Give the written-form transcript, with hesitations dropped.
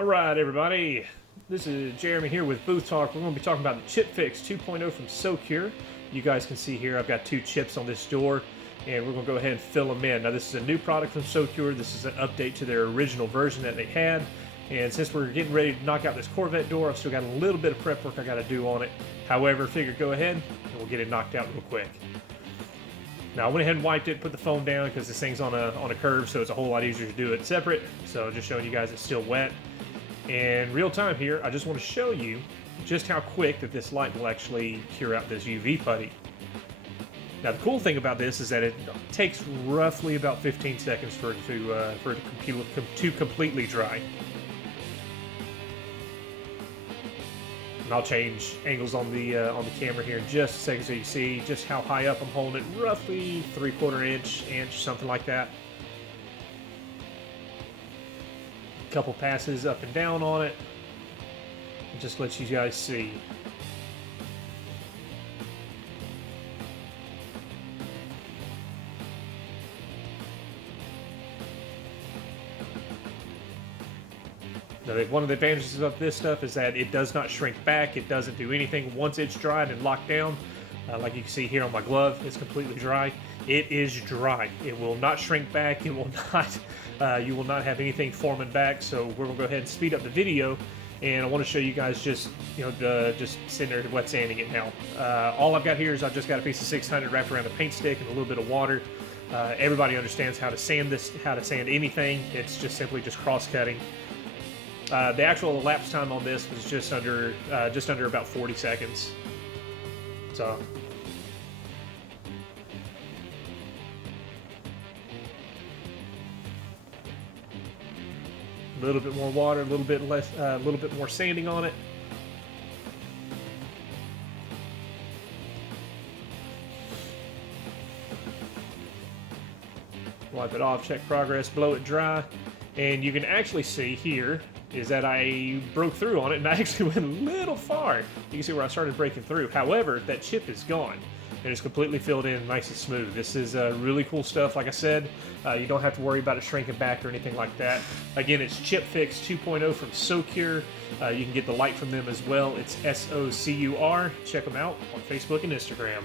Alright everybody, this is Jeremy here with Booth Talk. We're going to be talking about the Chip Fix 2.0 from SoCur. You guys can see here I've got 2 chips on this door, and we're going to go ahead and fill them in. Now this is a new product from SoCur. This is an update to their original version that they had, and since we're getting ready to knock out this Corvette door, I've still got a little bit of prep work I got to do on it. However, figured go ahead and we'll get it knocked out real quick. Now I went ahead and wiped it, put the phone down because this thing's on a curve, so it's a whole lot easier to do it separate. So just showing you guys it's still wet. In real time here, I just want to show you just how quick that this light will actually cure out this UV putty. Now the cool thing about this is that it takes roughly about 15 seconds for it to completely dry. And I'll change angles on the camera here in just a second so you see just how high up I'm holding it, roughly 3/4 inch, something like that. Couple passes up and down on it. It just lets you guys see. Now, one of the advantages of this stuff is that it does not shrink back. It doesn't do anything once it's dried and locked down. Like you can see here on my glove, it's completely dry. It is dry. It will not shrink back. It will not. You will not have anything forming back. So we're gonna go ahead and speed up the video, and I want to show you guys just just sitting there wet sanding it now. All I've got here is I've just got a piece of 600 wrapped around a paint stick and a little bit of water. Everybody understands how to sand this, how to sand anything. It's just simply just cross cutting. The actual elapsed time on this was just under about 40 seconds. So. A little bit more water, a little bit less, a little bit more sanding on it. Wipe it off, check progress, blow it dry, and you can actually see here is that I broke through on it, and I actually went a little far. You can see where I started breaking through. However, that chip is gone, and it's completely filled in nice and smooth. This is really cool stuff. Like I said, you don't have to worry about it shrinking back or anything like that. Again, it's Chip Fix 2.0 from SoCur. You can get the light from them as well. It's SoCur. Check them out on Facebook and Instagram.